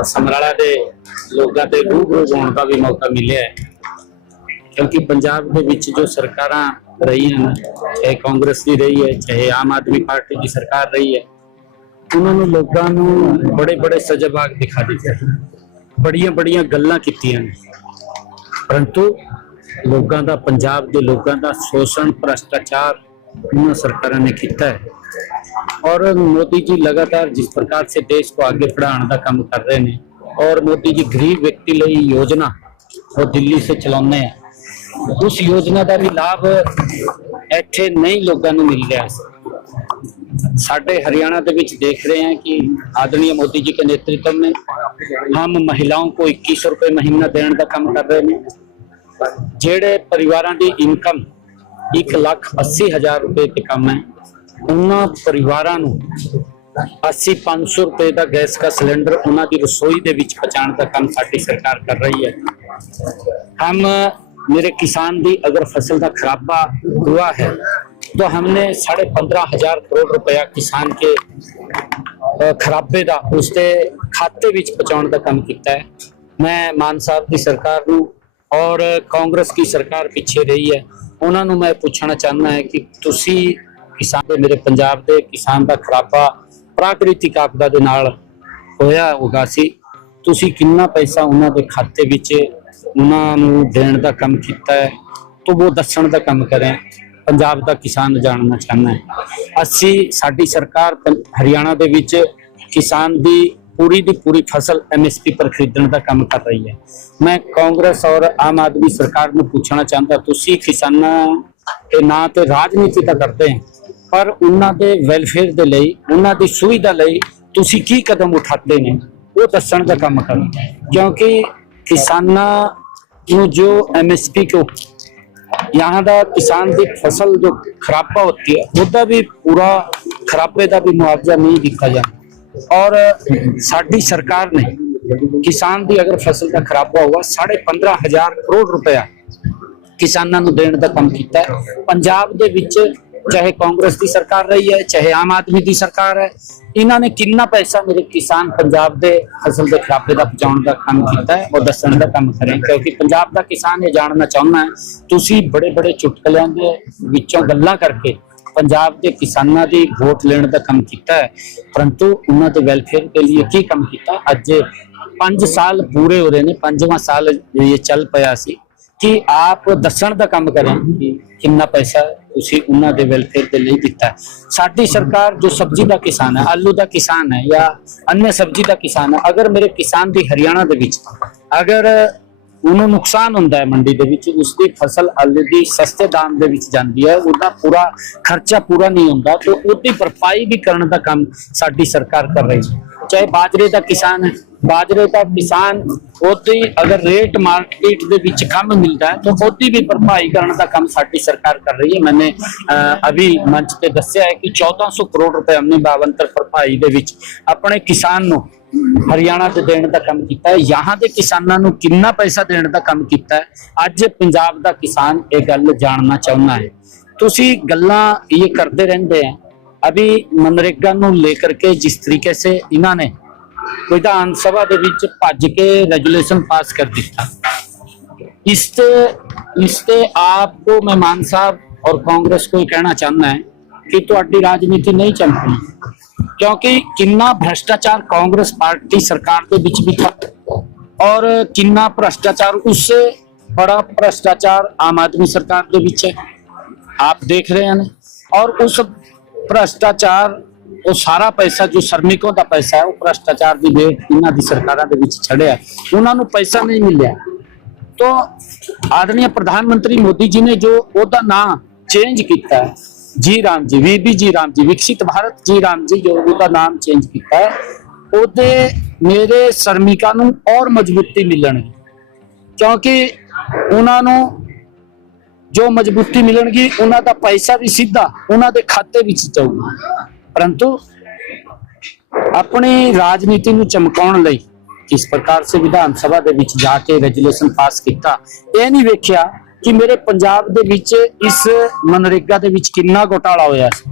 ਸਮਰਾਲਾ ਦੇ ਲੋਕਾਂ ਦੇ ਰੂਬਰੂ ਹੋਣ ਦਾ ਵੀ ਮੌਕਾ ਮਿਲਿਆ ਹੈ। ਕਿਉਂਕਿ ਪੰਜਾਬ ਦੇ ਵਿੱਚ ਜੋ ਸਰਕਾਰਾਂ ਰਹੀਆਂ ਨੇ, ਚਾਹੇ ਕਾਂਗਰਸ ਦੀ ਰਹੀ ਹੈ, ਚਾਹੇ ਆਮ ਆਦਮੀ ਪਾਰਟੀ ਦੀ ਸਰਕਾਰ ਰਹੀ ਹੈ, ਉਹਨਾਂ ਨੇ ਲੋਕਾਂ ਨੂੰ ਬੜੇ ਬੜੇ ਸਜਬਾਗ ਦਿਖਾ ਦਿੱਤੇ ਬੜੀਆਂ ਬੜੀਆਂ ਗੱਲਾਂ ਕੀਤੀਆਂ ਨੇ। ਪਰੰਤੂ ਲੋਕਾਂ ਦਾ, ਪੰਜਾਬ ਦੇ ਲੋਕਾਂ ਦਾ ਸ਼ੋਸ਼ਣ, ਭ੍ਰਸ਼ਟਾਚਾਰ ਉਹਨਾਂ ਸਰਕਾਰਾਂ ਨੇ ਕੀਤਾ ਹੈ। ਔਰ ਮੋਦੀ ਜੀ ਲਗਾਤਾਰ ਜਿਸ ਪ੍ਰਕਾਰ ਸੇ ਦੇਸ਼ ਕੋ ਅੱਗੇ ਪੜਾਉਣ ਦਾ ਕੰਮ ਕਰ ਰਹੇ ਨੇ, ਔਰ ਮੋਦੀ ਜੀ ਗਰੀਬ ਵਿਅਕਤੀ ਲਈ ਯੋਜਨਾ ਉਹ ਦਿੱਲੀ ਸੇ ਚਲਾਉਂਦੇ ਆ। ਉਸ ਯੋਜਨਾ ਦਾ ਵੀ ਲਾਭ ਇੱਥੇ ਨਹੀਂ ਲੋਕਾਂ ਨੂੰ ਮਿਲ ਰਿਹਾ। ਸਾਡੇ ਹਰਿਆਣਾ ਦੇ ਵਿੱਚ ਦੇਖ ਰਹੇ ਹਾਂ ਕਿ ਆਦਰਨੀय ਮੋਦੀ ਜੀ ਦੇ ਨੇਤਰਤਵ ਨੇ ਹਮ ਮਹਿਲਾओं को 2100 ਰੁਪਏ ਮਹੀਨਾ ਦੇਣ ਦਾ ਕੰਮ ਕਰ ਰਹੇ ਨੇ। ਜਿਹੜੇ ਪਰਿਵਾਰਾਂ ਦੀ ਇਨਕਮ 1 ਲੱਖ 80 ਹਜ਼ਾਰ ਰੁਪਏ ਤੇ ਕਮ ਹੈ ਉਹਨਾਂ ਪਰਿਵਾਰਾਂ ਨੂੰ 80 500 ਰੁਪਏ ਦਾ ਗੈਸ ਦਾ ਸਿਲੰਡਰ ਉਹਨਾਂ ਦੀ ਰਸੋਈ ਦੇ ਵਿੱਚ ਪਹੁੰਚਾਉਣ ਦਾ ਕੰਮ ਸਾਡੀ ਸਰਕਾਰ ਕਰ ਰਹੀ ਹੈ हम मेरे किसान भी अगर फसल का खराबा हुआ है तो हमने साढ़े पंद्रह हजार करोड़ रुपया किसान के ਅ, ਖਰਾਬੇ ਦਾ ਉਸਦੇ ਖਾਤੇ ਵਿੱਚ ਪਹੁੰਚਾਉਣ ਦਾ ਕੰਮ ਕੀਤਾ ਹੈ ਮੈਂ ਮਾਨ ਸਾਹਿਬ ਦੀ ਸਰਕਾਰ ਨੂੰ ਔਰ ਕਾਂਗਰਸ ਦੀ ਸਰਕਾਰ ਪਿੱਛੇ ਰਹੀ ਹੈ ਉਹਨਾਂ ਨੂੰ ਮੈਂ ਪੁੱਛਣਾ ਚਾਹੁੰਦਾ ਹੈ ਕਿ ਤੁਸੀਂ ਕਿਸਾਨ ਦੇ, ਮੇਰੇ ਪੰਜਾਬ ਦੇ ਕਿਸਾਨ ਦਾ ਖਰਾਬਾ ਪ੍ਰਾਕ੍ਰਿਤਿਕ ਆਪਦਾ ਦੇ ਨਾਲ ਹੋਇਆ ਹੋਗਾ ਸੀ। ਤੁਸੀਂ ਕਿੰਨਾ ਪੈਸਾ ਉਹਨਾਂ ਦੇ ਖਾਤੇ ਵਿੱਚ ਉਹਨਾਂ ਨੂੰ ਦੇਣ ਦਾ ਕੰਮ ਕੀਤਾ ਹੈ? ਤਾਂ ਉਹ ਦੱਸਣ ਦਾ ਕੰਮ ਕਰੇ ਪੰਜਾਬ ਦਾ ਕਿਸਾਨ ਜਾਣਨਾ ਚਾਹੁੰਦਾ ਹੈ। ਅਸੀਂ, ਸਾਡੀ ਸਰਕਾਰ ਪੰ- ਹਰਿਆਣਾ ਦੇ ਵਿੱਚ ਕਿਸਾਨ ਦੀ ਪੂਰੀ ਦੀ ਪੂਰੀ ਫਸਲ ਐਮਐਸਪੀ ਪਰ ਖਰੀਦਣ ਦਾ ਕੰਮ ਕਰ ਰਹੀ ਹੈ। ਮੈਂ ਕਾਂਗਰਸ ਔਰ ਆਮ ਆਦਮੀ ਸਰਕਾਰ ਨੂੰ ਪੁੱਛਣਾ ਚਾਹੁੰਦਾ, ਤੁਸੀਂ ਕਿਸਾਨਾਂ ਦੇ ਨਾਂ ਤੇ ਰਾਜਨੀਤੀ ਤਾਂ ਕਰਦੇ ਹੈ। ਪਰ ਉਹਨਾਂ ਦੇ ਵੈਲਫੇਅਰ ਦੇ ਲਈ, ਉਹਨਾਂ ਦੀ ਸੁਵਿਧਾ ਲਈ ਤੁਸੀਂ ਕੀ ਕਦਮ ਉਠਾਤੇ ਨੇ? ਉਹ ਦੱਸਣ ਦਾ ਕੰਮ ਕਰੋ। ਕਿਉਂਕਿ ਕਿਸਾਨਾਂ ਨੂੰ ਜੋ ਐਮਐਸਪੀ ਕੋ यहाँ का किसान की फसल जो खराबा होती है ਉਹਦਾ ਵੀ ਪੂਰਾ ਖਰਾਬੇ ਦਾ ਵੀ ਮੁਆਵਜ਼ਾ ਨਹੀਂ ਦਿੱਤਾ ਜਾਂਦਾ। ਔਰ ਸਾਡੀ ਸਰਕਾਰ ਨੇ ਕਿਸਾਨ ਦੀ ਅਗਰ ਫਸਲ ਦਾ ਖਰਾਬਾ ਹੋਗਾ 15500 ਕਰੋੜ ਰੁਪਇਆ ਕਿਸਾਨਾਂ ਨੂੰ ਦੇਣ ਦਾ ਕੰਮ ਕੀਤਾ ਪੰਜਾਬ ਦੇ ਵਿੱਚ ਚਾਹੇ ਕਾਂਗਰਸ ਦੀ ਸਰਕਾਰ ਰਹੀ ਹੈ, ਚਾਹੇ ਆਮ ਆਦਮੀ ਦੀ ਸਰਕਾਰ ਹੈ, ਇਹਨਾਂ ਨੇ ਕਿੰਨਾ ਪੈਸਾ ਮੇਰੇ ਕਿਸਾਨ ਪੰਜਾਬ ਦੇ ਫਸਲ ਦੇ ਖਰਾਬੇ ਦਾ ਪਹੁੰਚਾਉਣ ਦਾ ਕੰਮ ਕੀਤਾ ਹੈ, ਉਹ ਦੱਸਣ ਦਾ ਕੰਮ ਕਰੇ, ਕਿਉਂਕਿ ਪੰਜਾਬ ਦਾ ਕਿਸਾਨ ਇਹ ਜਾਣਨਾ ਚਾਹੁੰਦਾ ਹੈ, ਤੁਸੀਂ ਬੜੇ ਬੜੇ ਚੁਟਕਲਿਆਂ ਦੇ ਵਿੱਚੋਂ ਗੱਲਾਂ ਕਰਕੇ ਪੰਜਾਬ ਦੇ ਕਿਸਾਨਾਂ ਦੀ ਵੋਟ ਲੈਣ ਦਾ ਕੰਮ ਕੀਤਾ ਹੈ, ਪਰੰਤੂ ਉਹਨਾਂ ਦੇ ਵੈਲਫੇਅਰ ਦੇ ਲਈ ਕੀ ਕੰਮ ਕੀਤਾ? ਅੱਜ 5 ਸਾਲ ਪੂਰੇ ਹੋ ਰਹੇ ਨੇ, ਪੰਜਵਾਂ ਸਾਲ ਇਹ ਚੱਲ ਪਿਆ ਸੀ ਕਿ ਆਪ ਦੱਸਣ ਦਾ ਕੰਮ ਕਰਨ ਕਿ ਕਿੰਨਾ ਪੈਸਾ ਤੁਸੀਂ ਉਹਨਾਂ ਦੇ ਵੈਲਫੇਅਰ ਦੇ ਲਈ ਦਿੱਤਾ। ਸਾਡੀ ਸਰਕਾਰ ਜੋ ਸਬਜ਼ੀ ਦਾ ਕਿਸਾਨ ਹੈ, ਆਲੂ ਦਾ ਕਿਸਾਨ ਹੈ ਜਾਂ अन्य ਸਬਜ਼ੀ ਦਾ ਕਿਸਾਨ ਹੈ, ਅਗਰ ਮੇਰੇ ਕਿਸਾਨ ਦੀ ਹਰਿਆਣਾ ਦੇ ਵਿੱਚ ਅਗਰ ਉਹਨੂੰ ਨੁਕਸਾਨ ਹੁੰਦਾ ਹੈ ਮੰਡੀ ਦੇ ਵਿੱਚ ਉਸ ਦੀ ਫਸਲ ਆਲੂ ਦੀ ਸਸਤੇ ਦਾਮ ਦੇ ਵਿੱਚ ਜਾਂਦੀ ਹੈ, ਉਹਦਾ ਪੂਰਾ ਖਰਚਾ ਪੂਰਾ ਨਹੀਂ ਹੁੰਦਾ, ਤਾਂ ਉਹਦੀ ਭਰਪਾਈ ਵੀ ਕਰਨ ਦਾ ਕੰਮ ਸਾਡੀ ਸਰਕਾਰ ਕਰ ਰਹੀ ਹੈ। ਚਾਹੇ ਬਾਜਰੇ ਦਾ ਕਿਸਾਨ ਹੈ बाजरे का किसान ਉਹਦੀ ਅਗਰ ਰੇਟ ਮਾਰਕੀਟ ਦੇ ਵਿੱਚ ਕੰਮ ਮਿਲਦਾ ਹੈ, ਤਾਂ ਉਹਦੀ ਵੀ ਭਰਪਾਈ ਕਰਨ ਦਾ ਕੰਮ ਸਾਡੀ ਸਰਕਾਰ ਕਰ ਰਹੀ ਹੈ। ਮੈਨੇ ਅਭੀ ਮੰਚ ਤੇ ਦੱਸਿਆ ਹੈ ਕਿ 1400 ਕਰੋੜ ਰੁਪਏ ਹਮਨੇ ਬਾਵੰਤਰ ਭਰਪਾਈ ਦੇ ਵਿੱਚ ਆਪਣੇ ਕਿਸਾਨ ਨੂੰ ਹਰਿਆਣਾ ਤੇ ਦੇਣ ਦਾ ਕੰਮ ਕੀਤਾ ਹੈ। ਯਹਾਂ ਦੇ ਕਿਸਾਨਾਂ ਨੂੰ ਕਿੰਨਾ ਪੈਸਾ ਦੇਣ ਦਾ ਕੰਮ ਕੀਤਾ ਹੈ? ਅੱਜ ਪੰਜਾਬ ਦਾ ਕਿਸਾਨ ਇਹ ਗੱਲ ਜਾਣਨਾ ਚਾਹੁੰਦਾ ਹੈ। ਤੁਸੀਂ ਗੱਲਾਂ ਇਹ ਕਰਦੇ ਰਹਿੰਦੇ ਆ ਮਨਰੇਗਾ ਨੂੰ ਲੈ ਕਰਕੇ ਜਿਸ ਤਰੀਕੇ ਸੇ ਇਹਨਾਂ ਨੇ ਵਿਧਾਨ ਸਭਾ ਦੇ ਵਿੱਚ ਭੱਜ ਕੇ ਰੈਜੂਲੇਸ਼ਨ ਪਾਸ ਕਰ ਦਿੱਤਾ ਇਸ ਤੇ ਇਸ ਤੇ ਆਪਕੋ ਮੈਂ ਮਾਨ ਸਾਹਿਬ ਔਰ ਕਾਂਗਰਸ को ਕਹਿਣਾ ਚਾਹੁੰਦਾ ਹੈ ਕਿ ਤੁਹਾਡੀ ਰਾਜਨੀਤੀ ਨਹੀਂ ਚਮਕਣੀ ਕਿਉਂਕਿ ਕਿੰਨਾ ਭ੍ਰਸ਼ਟਾਚਾਰ ਕਾਂਗਰਸ ਪਾਰਟੀ ਸਰਕਾਰ ਦੇ ਵਿੱਚ ਵੀ था और किन्ना भ्रष्टाचार उससे बड़ा भ्रष्टाचार आम आदमी सरकार के ਵਿੱਚ ਹੈ आप देख रहे हैं और उस ਭ੍ਰਸ਼ਟਾਚਾਰ ਉਹ ਸਾਰਾ ਪੈਸਾ ਜੋ ਸ਼ਰਮਿਕੋਂ ਦਾ ਪੈਸਾ ਹੈ, ਉਹ ਭ੍ਰਸ਼ਟਾਚਾਰ ਦੀ ਵੇਟ ਇਹਨਾਂ ਦੀ ਸਰਕਾਰਾਂ ਦੇ ਵਿੱਚ ਛੜਿਆ। ਉਹਨਾਂ ਨੂੰ ਪੈਸਾ ਨਹੀਂ ਮਿਲਿਆ। ਤੋਂ ਆਦਰਣੀ ਪ੍ਰਧਾਨ ਮੰਤਰੀ ਮੋਦੀ ਜੀ ਨੇ ਜੋ ਉਹਦਾ ਨਾਮ ਚੇਂਜ ਕੀਤਾ ਜੀ ਰਾਮ ਜੀ ਵੀਬੀ ਜੀ ਰਾਮ ਜੀ, ਵਿਕਸਿਤ ਭਾਰਤ ਜੀ ਰਾਮ ਜੀ, ਜੋ ਉਹਦਾ ਨਾਮ ਚੇਂਜ ਕੀਤਾ ਉਹਦੇ ਮੇਰੇ ਸ਼ਰਮਿਕਾਂ ਨੂੰ ਔਰ ਮਜ਼ਬੂਤੀ ਮਿਲਣਗੀ। ਕਿਉਂਕਿ ਉਹਨਾਂ ਨੂੰ ਜੋ ਮਜ਼ਬੂਤੀ ਮਿਲਣਗੀ, ਉਹਨਾਂ ਦਾ ਪੈਸਾ ਵੀ ਸਿੱਧਾ ਉਹਨਾਂ ਦੇ ਖਾਤੇ ਵਿੱਚ ਜਾਊਗਾ। ਪਰੰਤੂ ਆਪਣੀ ਰਾਜਨੀਤੀ ਨੂੰ ਚਮਕਾਉਣ ਲਈ ਕਿਸ ਪ੍ਰਕਾਰ ਸੇ ਵਿਧਾਨ ਸਭਾ ਦੇ ਵਿੱਚ ਜਾ ਕੇ ਰੈਜੂਲੇਸ਼ਨ ਪਾਸ ਕੀਤਾ, ਇਹ ਨਹੀਂ ਵੇਖਿਆ ਕਿ ਮੇਰੇ ਪੰਜਾਬ ਦੇ ਵਿੱਚ ਇਸ ਮਨਰੇਗਾ ਦੇ ਵਿੱਚ ਕਿੰਨਾ ਘੋਟਾਲਾ ਹੋਇਆ ਸੀ।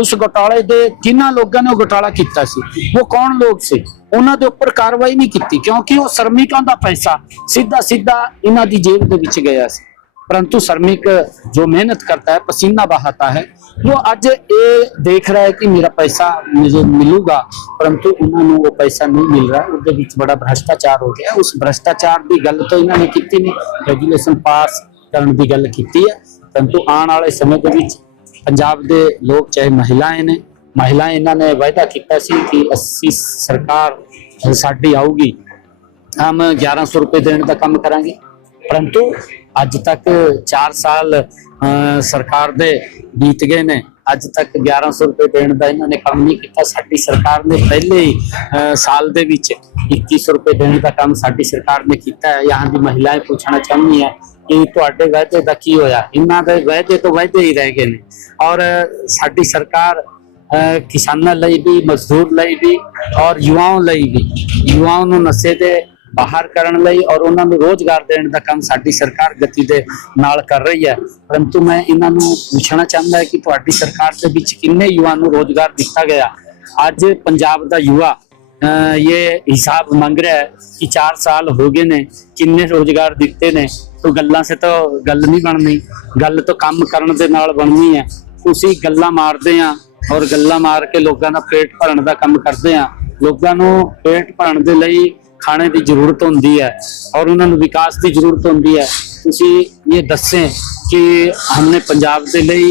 ਉਸ ਘੋਟਾਲੇ ਦੇ ਕਿੰਨਾ ਲੋਕਾਂ ਨੇ ਉਹ ਘੋਟਾਲਾ ਕੀਤਾ ਸੀ। ਉਹ ਕੌਣ ਲੋਕ ਸੀ? ਉਹਨਾਂ ਦੇ ਉੱਪਰ ਕਾਰਵਾਈ ਨਹੀਂ ਕੀਤੀ, ਕਿਉਂਕਿ ਉਹ ਸ਼ਰਮਿਕਾਂ ਦਾ ਪੈਸਾ ਸਿੱਧਾ ਸਿੱਧਾ ਇਹਨਾਂ ਦੀ ਜੇਬ ਦੇ ਵਿੱਚ ਗਿਆ ਸੀ। परंतु श्रमिक जो मेहनत करता है पसीना बहाता है वो आज ये देख रहा है कि मेरा पैसा मुझे मिलूगा परंतु उन्होंने वो पैसा नहीं मिल रहा है उसके बीच बड़ा भ्रष्टाचार हो गया उस भ्रष्टाचार की गल तो इन्होंने की नहीं रेगूलेशन पास ਕਰਨ ਦੀ ਗੱਲ ਕੀਤੀ ਹੈ ਪਰੰਤੂ ਆਉਣ ਵਾਲੇ ਸਮੇਂ ਦੇ ਵਿੱਚ ਪੰਜਾਬ ਦੇ ਲੋਕ ਚਾਹੇ ਮਹਿਲਾਵਾਂ ਨੇ ਮਹਿਲਾਵਾਂ ਇਹਨਾਂ ਨੇ ਵਾਅਦਾ ਕੀਤਾ ਸੀ ਕਿ 80 ਸਰਕਾਰ ਸਾਡੀ ਆਊਗੀ ਹਮ 1100 ਰੁਪਏ ਦੇਣ ਦਾ ਕੰਮ ਕਰਾਂਗੇ ਪਰੰਤੂ ਅੱਜ ਤੱਕ 4 ਸਾਲ ਸਰਕਾਰ ਦੇ ਬੀਤ ਗਏ ਨੇ। ਅੱਜ ਤੱਕ 1100 ਰੁਪਏ ਦੇਣ ਦਾ ਇਹਨਾਂ ਨੇ ਕੰਮ ਨਹੀਂ ਕੀਤਾ। ਸਾਡੀ ਸਰਕਾਰ ਨੇ ਪਹਿਲੇ ਹੀ ਸਾਲ ਦੇ ਵਿੱਚ 2100 ਰੁਪਏ ਦੇਣ ਦਾ ਕੰਮ ਸਾਡੀ ਸਰਕਾਰ ਨੇ ਕੀਤਾ ਹੈ। ਯਹਾਂ ਦੀ ਮਹਿਲਾएं ਪੁੱਛਣਾ ਚਾਹੁੰਦੀ ਹੈ ਕਿ ਤੁਹਾਡੇ ਵਾਅਦੇ ਦਾ ਕੀ ਹੋਇਆ? ਇਹਨਾਂ ਦੇ ਵਾਅਦੇ ਤੋਂ ਵਾਅਦੇ ਹੀ ਰਹਿ ਗਏ ਨੇ। ਔਰ ਸਾਡੀ ਸਰਕਾਰ, ਅਹ, ਕਿਸਾਨਾਂ ਲਈ ਵੀ, ਮਜ਼ਦੂਰ ਲਈ ਵੀ ਔਰ ਯੁਵਾਵਾਂ ਲਈ ਵੀ। ਯੁਵਾਵਾਂ ਨੂੰ ਨਸ਼ੇ ਦੇ ਬਾਹਰ ਕਰਨ ਲਈ ਔਰ ਉਹਨਾਂ ਨੂੰ ਰੋਜ਼ਗਾਰ ਦੇਣ ਦਾ ਕੰਮ ਸਾਡੀ ਸਰਕਾਰ ਗਤੀ ਦੇ ਨਾਲ ਕਰ ਰਹੀ ਹੈ। ਪਰੰਤੂ ਮੈਂ ਇਹਨਾਂ ਨੂੰ ਪੁੱਛਣਾ ਚਾਹੁੰਦਾ ਹਾਂ ਕਿ ਤੁਹਾਡੀ ਸਰਕਾਰ ਦੇ ਵਿੱਚ ਕਿੰਨੇ ਯੁਵਾ ਨੂੰ ਰੋਜ਼ਗਾਰ ਦਿੱਤਾ ਗਿਆ? ਅੱਜ ਪੰਜਾਬ ਦਾ ਯੁਵਾ ਇਹ ਹਿਸਾਬ ਮੰਗ ਰਿਹਾ ਹੈ ਕਿ 4 ਸਾਲ ਹੋ ਗਏ ਨੇ, ਕਿੰਨੇ ਰੋਜ਼ਗਾਰ ਦਿੱਤੇ ਨੇ? ਤੋ ਗੱਲਾਂ ਸੇ ਤਾਂ ਗੱਲ ਨਹੀਂ ਬਣਨੀ। ਗੱਲ ਤਾਂ ਕੰਮ ਕਰਨ ਦੇ ਨਾਲ ਬਣਨੀ ਹੈ। ਤੁਸੀਂ ਗੱਲਾਂ ਮਾਰਦੇ ਆ ਔਰ ਗੱਲਾਂ ਮਾਰ ਕੇ ਲੋਕਾਂ ਦਾ ਪੇਟ ਭਰਨ ਦਾ ਕੰਮ ਕਰਦੇ ਆ ਲੋਕਾਂ ਨੂੰ ਪੇਟ ਭਰਨ ਦੇ ਲਈ ਖਾਣੇ ਦੀ ਜ਼ਰੂਰਤ ਹੁੰਦੀ ਹੈ ਔਰ ਉਹਨਾਂ ਨੂੰ ਵਿਕਾਸ ਦੀ ਜ਼ਰੂਰਤ ਹੁੰਦੀ ਹੈ। ਤੁਸੀਂ ਇਹ ਦੱਸੇ ਕਿ ਹਮਨੇ ਪੰਜਾਬ ਦੇ ਲਈ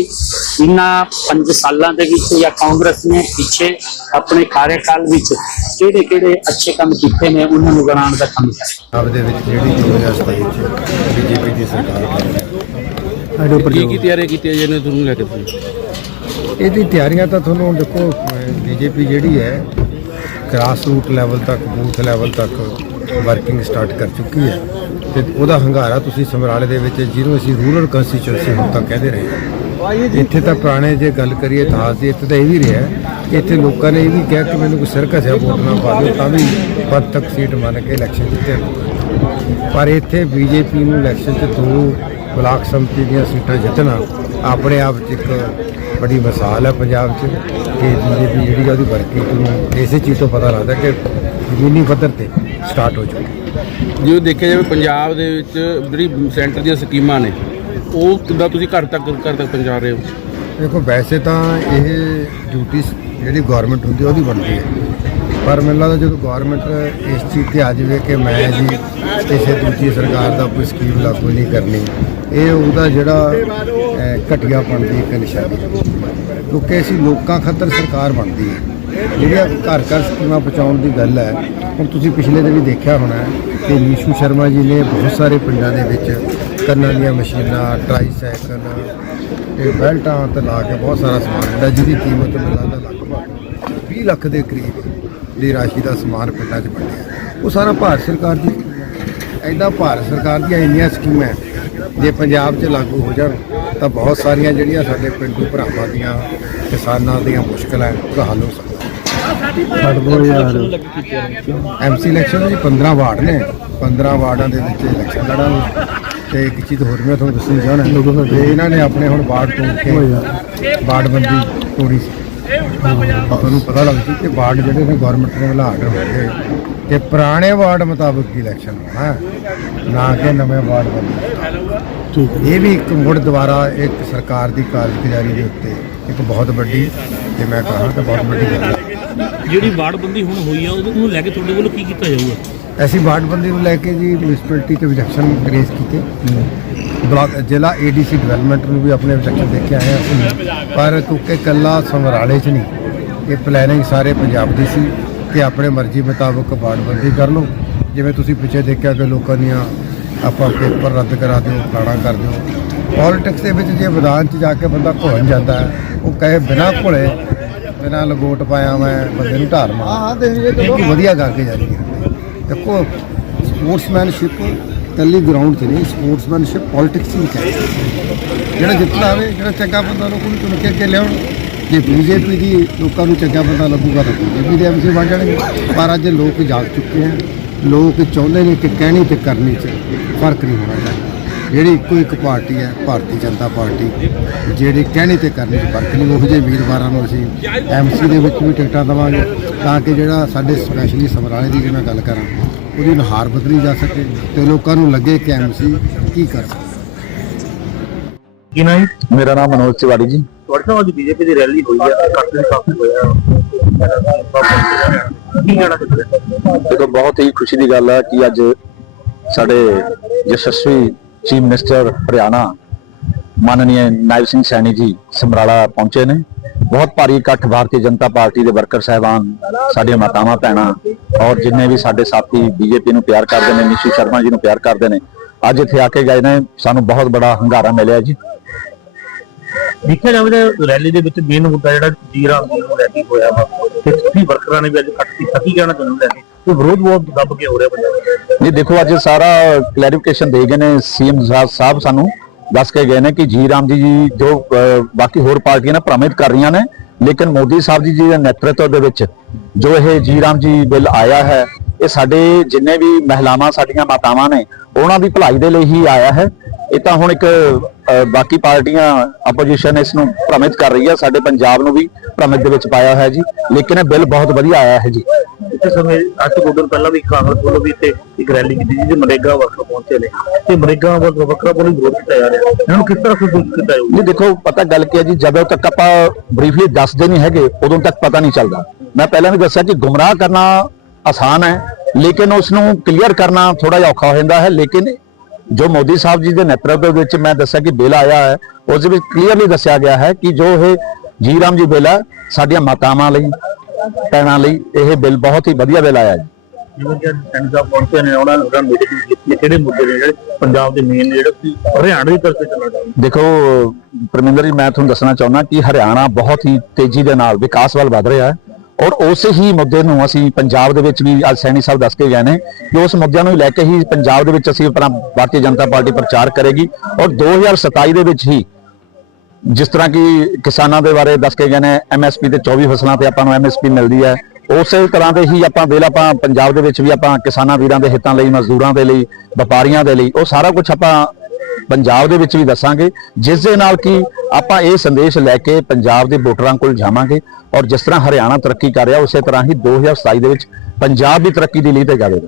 ਇਹਨਾਂ 5 ਸਾਲਾਂ ਦੇ ਵਿੱਚ ਜਾਂ ਕਾਂਗਰਸ ਨੇ ਪਿੱਛੇ ਆਪਣੇ ਕਾਰਜਕਾਲ ਵਿੱਚ ਕਿਹੜੇ ਕਿਹੜੇ ਅੱਛੇ ਕੰਮ ਕੀਤੇ ਨੇ ਉਹਨਾਂ ਨੂੰ ਗਣਾਉਣ ਦਾ ਕੰਮ ਕੀਤਾ। ਪੰਜਾਬ ਦੇ ਵਿੱਚ ਜਿਹੜੀ 2027 ਚ ਬੀਜੇਪੀ ਦੀ ਸਰਕਾਰ ਬਣੀ ਹੈ। ਕੀ ਕੀ ਤਿਆਰੀ ਕੀਤੀ ਹੈ ਜਿਹਨੇ ਤੁਹਾਨੂੰ ਲੈ ਕੇ ਤੁਸੀਂ ਇਹਦੀ ਤਿਆਰੀਆਂ ਤਾਂ ਤੁਹਾਨੂੰ ਦੇਖੋ ਬੀਜੇਪੀ ਜਿਹੜੀ ਹੈ ਗ੍ਰਾਸ ਰੂਟ ਲੈਵਲ ਤੱਕ ਬੂਥ ਲੈਵਲ ਤੱਕ ਵਰਕਿੰਗ ਸਟਾਰਟ ਕਰ ਚੁੱਕੀ ਹੈ। ਤੇ ਉਹਦਾ ਹੰਗਾਰਾ ਤੁਸੀਂ ਸਮਰਾਲੇ ਦੇ ਵਿੱਚ ਜਿਹਨੂੰ ਅਸੀਂ ਰੂਰਲ ਕੰਸਟੀਚੁਐਂਸੀ ਹੁਣ ਤੱਕ ਕਹਿੰਦੇ ਰਹੇ ਹਾਂ। ਇੱਥੇ ਤਾਂ ਪੁਰਾਣੇ ਜੇ ਗੱਲ ਕਰੀਏ ਇਤਿਹਾਸ ਦੀ, ਇੱਥੇ ਤਾਂ ਇਹ ਵੀ ਰਿਹਾ ਕਿ ਇੱਥੇ ਲੋਕਾਂ ਨੇ ਇਹ ਵੀ ਕਿਹਾ ਕਿ ਮੈਨੂੰ ਕੋਈ ਸਰਕਸ ਹੈ ਵੋਟ ਨਾ ਪਾ ਦਿਓ, ਤਾਂ ਵੀ ਪਦ ਤੱਕ ਸੀਟ ਮੰਨ ਕੇ ਇਲੈਕਸ਼ਨ ਜਿੱਤੇ ਪਰ ਇੱਥੇ ਬੀਜੇਪੀ ਨੂੰ ਇਲੈਕਸ਼ਨ 'ਚ ਦੋ ਬਲਾਕ ਸੰਮਤੀ ਦੀਆਂ ਸੀਟਾਂ ਜਿੱਤਣਾ ਆਪਣੇ ਆਪ 'ਚ ਇੱਕ ਬੜੀ ਮਿਸਾਲ ਹੈ ਪੰਜਾਬ 'ਚ ਕਿ ਬੀਜੇਪੀ ਜਿਹੜੀ ਆ ਉਹਦੀ ਵਰਕਿੰਗ ਨੂੰ ਇਸੇ ਚੀਜ਼ ਤੋਂ ਪਤਾ ਲੱਗਦਾ ਕਿ ਜ਼ਮੀਨੀ ਪੱਧਰ ਤੇ ਸਟਾਰਟ ਹੋ ਚੁੱਕੀ ਜੇ ਦੇਖਿਆ ਜਾਵੇ ਪੰਜਾਬ ਦੇ ਵਿੱਚ ਜਿਹੜੀ ਸੈਂਟਰ ਦੀਆਂ ਸਕੀਮਾਂ ਨੇ ਉਹ ਕਿੱਦਾਂ ਤੁਸੀਂ ਘਰ ਤੱਕ ਘਰ ਤੱਕ ਪਹੁੰਚਾ ਰਹੇ ਹੋ? ਦੇਖੋ ਵੈਸੇ ਤਾਂ ਇਹ ਡਿਊਟੀ ਜਿਹੜੀ ਗਵਰਨਮੈਂਟ ਹੁੰਦੀ ਉਹਦੀ ਬਣਦੀ ਹੈ। ਪਰ ਮੈਨੂੰ ਲੱਗਦਾ ਜਦੋਂ ਗਵਰਨਮੈਂਟ ਇਸ ਚੀਜ਼ ਤੇ ਆ ਜਾਵੇ ਕਿ ਮੈਂ ਜੀ ਕਿਸੇ ਦੂਜੀ ਸਰਕਾਰ ਦਾ ਕੋਈ ਸਕੀਮ ਲਾਗੂ ਨਹੀਂ ਕਰਨੀ ਇਹ ਉਹਦਾ ਜਿਹੜਾ ਅਹ, ਘਟੀਆਪਣ ਦੀ ਇੱਕ ਨਿਸ਼ਾਨੀ ਹੈ। ਕਿਉਂਕਿ ਅਸੀਂ ਲੋਕਾਂ ਖਾਤਰ ਸਰਕਾਰ ਬਣਦੀ ਹੈ। ਜਿਹੜੀਆਂ ਘਰ ਘਰ ਸਕੀਮਾਂ ਪਹੁੰਚਾਉਣ ਦੀ ਗੱਲ ਹੈ ਹੁਣ ਤੁਸੀਂ ਪਿਛਲੇ ਦਿਨ ਵੀ ਦੇਖਿਆ ਹੋਣਾ ਕਿ ਨੀਸ਼ੂ ਸ਼ਰਮਾ ਜੀ ਨੇ ਬਹੁਤ ਸਾਰੇ ਪਿੰਡਾਂ ਦੇ ਵਿੱਚ ਕੰਨਾਂ ਦੀਆਂ ਮਸ਼ੀਨਾਂ ਟਰਾਈਸਾਈਕਲ ਤੇ ਬੈਲਟਾਂ ਤੇ ਲਾ ਕੇ ਬਹੁਤ ਸਾਰਾ ਸਮਾਨ ਦਿੱਤਾ ਜਿਹਦੀ ਕੀਮਤ ਮਿਲਦਾ ਲਗਭਗ 20 ਲੱਖ ਦੇ ਕਰੀਬ ਦੀ ਰਾਸ਼ੀ ਦਾ ਸਮਾਨ ਪਿੰਡਾਂ 'ਚ ਬਣਿਆ ਉਹ ਸਾਰਾ ਭਾਰਤ ਸਰਕਾਰ ਦੀ ਐਦਾਂ ਭਾਰਤ ਸਰਕਾਰ ਦੀਆਂ ਇੰਨੀਆਂ ਸਕੀਮਾਂ ਜੇ ਪੰਜਾਬ 'ਚ ਲਾਗੂ ਹੋ ਜਾਣ ਤਾਂ ਬਹੁਤ ਸਾਰੀਆਂ ਜਿਹੜੀਆਂ ਸਾਡੇ ਪਿੰਡੂ ਭਰਾਵਾਂ ਦੀਆਂ ਕਿਸਾਨਾਂ ਦੀਆਂ ਮੁਸ਼ਕਲਾਂ ਉਹਦਾ ਹੱਲ ਹੋ ਸਕਦਾ। ਦੋ ਐਮਸੀ ਇਲੈਕਸ਼ਨ ਜੀ 15 ਵਾਰਡ ਨੇ। 15 ਵਾਰਡਾਂ ਦੇ ਵਿੱਚ ਇਲੈਕਸ਼ਨ ਲੜਾਂਗੇ। ਤੇ ਇੱਕ ਚੀਜ਼ ਹੋਰ ਮੈਂ ਤੁਹਾਨੂੰ ਦੱਸਣੀ ਚਾਹਣਾ ਤੇ ਇਹਨਾਂ ਨੇ ਆਪਣੇ ਹੁਣ ਵਾਰਡ ਤੋੜ ਕੇ ਵਾਰਡਬੰਦੀ ਤੋੜੀ ਸੀ। ਤੁਹਾਨੂੰ ਪਤਾ ਲੱਗ ਸੀ ਕਿ ਵਾਰਡ ਜਿਹੜੇ ਨੇ ਗਵਰਨਮੈਂਟ ਨੇ ਬਣਾ ਕੇ ਹੋਣਗੇ ਤੇ ਪੁਰਾਣੇ ਵਾਰਡ ਮੁਤਾਬਕ ਇਲੈਕਸ਼ਨ ਹੋਣਾ ਹੈ, ਨਾ ਕਿ ਨਵੇਂ ਵਾਰਡ ਬਣਨੇ ਇਹ ਵੀ ਇੱਕ ਮੁੜ ਦੁਬਾਰਾ ਇੱਕ ਸਰਕਾਰ ਦੀ ਕਾਰਜਗੁਜ਼ਾਰੀ ਦੇ ਉੱਤੇ ਇੱਕ ਬਹੁਤ ਵੱਡੀ ਤੇ ਮੈਂ ਕਹਾਂ ਕਿ ਬਹੁਤ ਵੱਡੀ ਗੱਲ ਹੈ। ਜਿਹੜੀ ਵਾਰਡਬੰਦੀ ਹੁਣ ਹੋਈ ਆ ਉਹਨੂੰ ਲੈ ਕੇ ਤੁਹਾਡੇ ਵੱਲੋਂ ਕੀ ਕੀਤਾ ਜਾਊਗਾ? ਐਸੀ ਵਾਰਡਬੰਦੀ ਨੂੰ ਲੈ ਕੇ ਜੀ ਮਿਊਨਿਸਪੈਲਿਟੀ ਤੇ ਵਿਜੈਕਸ਼ਨ ਰੇਜ਼ ਕੀਤੇ। ਬਲਾਕ ਜ਼ਿਲ੍ਹਾ ਏਡੀਸੀ ਡਿਵੈਲਪਮੈਂਟ ਨੂੰ ਵੀ ਆਪਣੇ ਵਿਜੈਕਸ਼ਨ ਦੇ ਕੇ ਆਏ ਹਾਂ ਅਸੀਂ। ਪਰ ਕਿਉਂਕਿ ਕੱਲਾ ਸਮਰਾਲੇ 'ਚ ਨਹੀਂ ਇਹ ਪਲੈਨਿੰਗ ਸਾਰੇ ਪੰਜਾਬ ਦੀ ਸੀ ਕਿ ਆਪਣੇ ਮਰਜ਼ੀ ਮੁਤਾਬਕ ਵਾਰਡਬੰਦੀ ਕਰ ਲਓ। ਜਿਵੇਂ ਤੁਸੀਂ ਪਿੱਛੇ ਦੇਖਿਆ ਕਿ ਲੋਕਾਂ ਦੀਆਂ ਆਪਾਂ ਪੇਪਰ ਰੱਦ ਕਰਾ ਦਿਓ ਫਲਾਣਾ ਕਰ ਦਿਓ। ਪੋਲਿਟਿਕਸ ਦੇ ਵਿੱਚ ਜੇ ਮੈਦਾਨ 'ਚ ਜਾ ਕੇ ਬੰਦਾ ਘੁਲ ਜਾਂਦਾ ਉਹ ਕਹੇ ਬਿਨਾਂ ਘੁਲੇ ਬਿਨਾਂ ਲਗੋਟ ਪਾਇਆ ਮੈਂ ਬੰਦੇ ਨੂੰ ਢਾਰ ਮਾਰ। ਹਾਂ ਹਾਂ ਵਧੀਆ ਕਰਕੇ ਜਾ ਰਹੀ ਹੈ। ਦੇਖੋ ਸਪੋਰਟਸਮੈਨਸ਼ਿਪ ਕੱਲੀ ਗਰਾਊਂਡ 'ਤੇ ਨਹੀਂ ਸਪੋਰਟਸਮੈਨਸ਼ਿਪ ਪੋਲਿਟਿਕਸ ਹੀ ਹੈ ਜਿਹੜਾ ਜਿੱਤਣਾ ਆਵੇ ਜਿਹੜਾ ਚੰਗਾ ਬੰਦਾ ਉਹਨੂੰ ਨੂੰ ਚੁਣ ਕੇ ਅੱਗੇ ਲਿਆਉਣ, ਜੇ ਬੀਜੇਪੀ ਦੀ ਲੋਕਾਂ ਨੂੰ ਚੰਗਾ ਬੰਦਾ ਲੱਗੂਗਾ ਤਾਂ ਬੀਜੇਪੀ ਦੇ ਐਮਸੀ ਬਣ ਜਾਣਗੇ। ਪਰ ਅੱਜ ਲੋਕ ਜਾਗ ਚੁੱਕੇ ਹਨ ਲੋਕ ਚਾਹੁੰਦੇ ਨੇ ਕਿ ਕਹਿਣੀ ਤੇ ਕਰਨੀ 'ਚ ਫ਼ਰਕ ਨਹੀਂ ਹੋਣਾ ਚਾਹੀਦਾ। ਜਿਹੜੀ ਇੱਕੋ ਇੱਕ ਪਾਰਟੀ ਹੈ, ਭਾਰਤੀ ਜਨਤਾ ਪਾਰਟੀ, ਜਿਹੜੀ ਕਹਿਣੀ ਤੇ ਕਰਨੀ ਚ ਫ਼ਰਕ ਨਹੀਂ। ਉਹ ਜਿਹੇ ਵੀਰਵਾਰਾਂ ਨੂੰ ਅਸੀਂ ਐਮਸੀ ਦੇ ਵਿੱਚ ਵੀ ਟਿਕਟਾਂ ਦੇਵਾਂਗੇ ਤਾਂ ਕਿ ਜਿਹੜਾ ਸਾਡੇ ਸਪੈਸ਼ਲੀ ਸਮਰਾਲੇ ਦੀ ਜੇ ਮੈਂ ਗੱਲ ਕਰਾਂ ਉਹਦੀ ਨੁਹਾਰ ਬਦਲੀ ਜਾ ਸਕੇ ਤੇ ਲੋਕਾਂ ਨੂੰ ਲੱਗੇ ਕਿ ਐਮਸੀ ਕੀ ਕਰ ਸਕਦਾ। ਕੀ ਨਾ ਮੇਰਾ ਨਾਮ ਮਨੋਜ ਤਿਵਾੜੀ ਜੀ। ਤੁਹਾਡੇ ਨਾਲ ਅੱਜ ਬੀਜੇਪੀ ਦੀ ਰੈਲੀ ਹੋਈ ਹੈ ਵੀ ਕਾਫੀ ਹੋਇਆ। ਕੀ ਕਹਿਣਾ? ਦੇਖੋ ਬਹੁਤ ਹੀ ਖੁਸ਼ੀ ਦੀ ਗੱਲ ਹੈ ਕਿ ਅੱਜ ਸਾਡੇ ਯਸ਼ਸਵੀ ਚੀਫ ਮਿਨਿਸਟਰ ਹਰਿਆਣਾ ਮਾਨਨੀय ਨਾਇਬ ਸਿੰਘ ਸੈਣੀ ਜੀ ਸਮਰਾਲਾ ਪਹੁੰਚੇ ਨੇ। ਬਹੁਤ ਭਾਰੀ ਇਕੱਠ ਭਾਰਤੀ ਜਨਤਾ ਪਾਰਟੀ ਦੇ ਵਰਕਰ ਸਹਿਬਾਨ ਸਾਡੀਆਂ ਮਾਤਾਵਾਂ ਭੈਣਾਂ ਔਰ ਜਿੰਨੇ ਵੀ ਸਾਡੇ ਸਾਥੀ ਬੀਜੇਪੀ ਨੂੰ ਪਿਆਰ ਕਰਦੇ ਨੇ ਨਿਸ਼ੂ ਸ਼ਰਮਾ ਜੀ ਨੂੰ ਪਿਆਰ ਕਰਦੇ ਨੇ ਅੱਜ ਇੱਥੇ ਆ ਕੇ ਗਏ ਨੇ ਸਾਨੂੰ ਬਹੁਤ ਬੜਾ ਹੰਗਾਰਾ ਮਿਲਿਆ ਜੀ। ਦੇਖਿਆ ਜਾਵੇ ਰੈਲੀ ਦੇ ਵਿੱਚ ਮੇਨ ਮੁੱਦਾ ਜਿਹੜਾ ਜੀਰਾ ਨੂੰ ਲੈ ਕੇ ਹੋਇਆ ਵਾ ਤੇ ਸਿੱਧੀ ਵਰਕਰਾਂ ਨੇ ਵੀ ਅੱਜ ਕੱਟ ਕੀਤਾ ਕੀ ਕਹਿਣਾ ਚਾਹੁੰਦੇ ਕੇ? ਤੇ ਵਿਰੋਧ ਬਹੁਤ ਦੱਬ ਕੇ ਹੋ ਰਿਹਾ ਪੰਜਾਬ ਨਹੀਂ ਦੇਖੋ ਅੱਜ ਸਾਰਾ ਕਲੈਰੀਫਿਕੇਸ਼ਨ ਦੇ ਗਏ ਨੇ ਸੀਐਮ ਸਾਹਿਬ ਸਾਨੂੰ ਦੱਸ ਕੇ ਗਏ ਨੇ ਕਿ ਜੀ ਰਾਮ ਜੀ ਜੀ ਜੋ ਬਾਕੀ ਹੋਰ ਪਾਰਟੀਆਂ ਨੇ ਭ੍ਰਮਿਤ ਕਰ ਰਹੀਆਂ ਨੇ, ਲੇਕਿਨ ਮੋਦੀ ਸਾਹਿਬ ਜੀ ਜੀ ਦੇ ਨੇਤਰਤਵ ਦੇ ਵਿੱਚ ਜੋ ਇਹ ਜੀ ਰਾਮ ਜੀ ਬਿੱਲ ਆਇਆ ਹੈ, ਇਹ ਸਾਡੇ ਜਿੰਨੇ ਵੀ ਮਹਿਲਾਵਾਂ, ਸਾਡੀਆਂ ਮਾਤਾਵਾਂ ਨੇ, ਉਹਨਾਂ ਦੀ ਭਲਾਈ ਦੇ ਲਈ ਹੀ ਆਇਆ ਹੈ। ਇਹ ਤਾਂ ਹੁਣ ਇੱਕ ਬਾਕੀ ਪਾਰਟੀਆਂ ਆਪੋਜੀਸ਼ਨ ਇਸ ਨੂੰ ਭ੍ਰਮਿਤ ਕਰ ਰਹੀ ਹੈ, ਸਾਡੇ ਪੰਜਾਬ ਨੂੰ ਵੀ ਭ੍ਰਮਿਤ ਦੇ ਵਿੱਚ ਪਾਇਆ ਹੋਇਆ ਜੀ। ਲੇਕਿਨ ਇਹ ਬਿੱਲ ਬਹੁਤ ਵਧੀਆ ਆਇਆ ਹੈ ਜੀ। ਇਸ ਸਮੇਂ ਅੱਜ ਤੋਂ ਕੁਝ ਦਿਨ ਪਹਿਲਾਂ ਵੀ ਕਾਂਗਰਸ ਵੱਲੋਂ ਵੀ ਇੱਥੇ ਇੱਕ ਰੈਲੀ ਕੀਤੀ ਜਿਹਦੇ ਮਨਰੇਗਾ ਵਰਕਰ ਪਹੁੰਚੇ ਨੇ ਤੇ ਮਨਰੇਗਾ ਵੱਲੋਂ ਵਰਕਰਾਂ ਵੱਲੋਂ ਵਿਰੋਧ ਕੀਤਾ ਜਾ ਰਿਹਾ। ਇਹਨਾਂ ਨੂੰ ਕਿਸ ਤਰ੍ਹਾਂ ਸੰਬੋਧਿਤ ਕੀਤਾ ਜਾਊਗਾ? ਨਹੀਂ ਦੇਖੋ, ਪਤਾ ਗੱਲ ਕੀ ਹੈ ਜੀ, ਜਦੋਂ ਤੱਕ ਆਪਾਂ ਬਰੀਫਲੀ ਦੱਸਦੇ ਨਹੀਂ ਹੈਗੇ, ਉਦੋਂ ਤੱਕ ਪਤਾ ਨਹੀਂ ਚੱਲਦਾ। ਮੈਂ ਪਹਿਲਾਂ ਵੀ ਦੱਸਿਆ ਕਿ ਗੁੰਮਰਾਹ ਕਰਨਾ ਆਸਾਨ ਹੈ, ਲੇਕਿਨ ਉਸ ਨੂੰ ਕਲੀਅਰ ਕਰਨਾ ਥੋੜਾ ਜਿਹਾ ਔਖਾ ਹੋ ਜਾਂਦਾ ਹੈ। ਲੇਕਿਨ ਜੋ ਮੋਦੀ ਸਾਹਿਬ ਜੀ ਦੇ ਨੇਤਰਤਵ ਵਿੱਚ ਮੈਂ ਦੱਸਿਆ ਕਿ ਬਿੱਲ ਆਇਆ ਹੈ, ਉਸ ਵਿੱਚ ਕਲੀਅਰਲੀ ਦੱਸਿਆ ਗਿਆ ਹੈ ਕਿ ਜੋ ਇਹ ਜੀ ਰਾਮ ਜੀ ਬਿੱਲ ਹੈ ਸਾਡੀਆਂ ਮਾਤਾਵਾਂ ਲਈ ਭੈਣਾਂ ਲਈ ਇਹ ਬਿੱਲ ਬਹੁਤ ਹੀ ਵਧੀਆ ਬਿੱਲ ਆਇਆ ਜੀ। ਜਿਵੇਂ ਕਿ ਸੈਂਟਰ ਸਾਹਿਬ ਪਹੁੰਚੇ ਨੇ ਉਹਨਾਂ ਉਹਨਾਂ ਮੀਟਿੰਗ ਕੀਤੀ ਕਿਹੜੇ ਮੁੱਦੇ ਨੇ ਜਿਹੜੇ ਪੰਜਾਬ ਦੇ ਮੇਨ ਜਿਹੜੇ ਕਿ ਹਰਿਆਣਾ ਦੀ ਤਰਫ ਤੋਂ ਚੱਲਣਾ ਚਾਹੁੰਦੇ ਦੇਖੋ ਪਰਮਿੰਦਰ ਜੀ ਮੈਂ ਤੁਹਾਨੂੰ ਦੱਸਣਾ ਚਾਹੁੰਦਾ ਕਿ ਹਰਿਆਣਾ ਬਹੁਤ ਹੀ ਤੇਜ਼ੀ ਦੇ ਨਾਲ ਵਿਕਾਸ ਵੱਲ ਵਧ ਰਿਹਾ ਹੈ ਔਰ ਉਸੇ ਹੀ ਮੁੱਦੇ ਨੂੰ ਅਸੀਂ ਪੰਜਾਬ ਦੇ ਵਿੱਚ ਵੀ ਅੱਜ ਸੈਣੀ ਸਾਹਿਬ ਦੱਸ ਕੇ ਗਏ ਨੇ ਕਿ ਉਸ ਮੁੱਦਿਆਂ ਨੂੰ ਲੈ ਕੇ ਹੀ ਪੰਜਾਬ ਦੇ ਵਿੱਚ ਅਸੀਂ ਆਪਣਾ ਭਾਰਤੀ ਜਨਤਾ ਪਾਰਟੀ ਪ੍ਰਚਾਰ ਕਰੇਗੀ ਔਰ 2027 ਦੇ ਵਿੱਚ ਹੀ ਜਿਸ ਤਰ੍ਹਾਂ ਕਿ ਕਿਸਾਨਾਂ ਦੇ ਬਾਰੇ ਦੱਸ ਕੇ ਗਏ ਨੇ ਐਮਐਸਪੀ ਤੇ 24 ਫਸਲਾਂ ਤੇ ਆਪਾਂ ਨੂੰ ਐਮਐਸਪੀ ਮਿਲਦੀ ਹੈ। ਉਸੇ ਤਰ੍ਹਾਂ ਦੇ ਹੀ ਆਪਾਂ ਬਿੱਲ ਆਪਾਂ ਪੰਜਾਬ ਦੇ ਵਿੱਚ ਵੀ ਆਪਾਂ ਕਿਸਾਨਾਂ ਵੀਰਾਂ ਦੇ ਹਿੱਤਾਂ ਲਈ, ਮਜ਼ਦੂਰਾਂ ਦੇ ਲਈ, ਵਪਾਰੀਆਂ ਦੇ ਲਈ, ਉਹ ਸਾਰਾ ਕੁਝ ਆਪਾਂ ਪੰਜਾਬ ਦੇ ਵਿੱਚ ਵੀ ਦੱਸਾਂਗੇ, ਜਿਸ ਦੇ ਨਾਲ ਕਿ ਆਪਾਂ ਇਹ ਸੰਦੇਸ਼ ਲੈ ਕੇ ਪੰਜਾਬ ਦੇ ਵੋਟਰਾਂ ਕੋਲ ਜਾਵਾਂਗੇ ਔਰ ਜਿਸ ਤਰ੍ਹਾਂ ਹਰਿਆਣਾ ਤਰੱਕੀ ਕਰ ਰਿਹਾ, ਉਸੇ ਤਰ੍ਹਾਂ ਹੀ 2027 ਦੇ ਵਿੱਚ ਪੰਜਾਬ ਵੀ ਤਰੱਕੀ ਦੀ ਲੀਹ ਤੇ ਜਾਵੇਗਾ।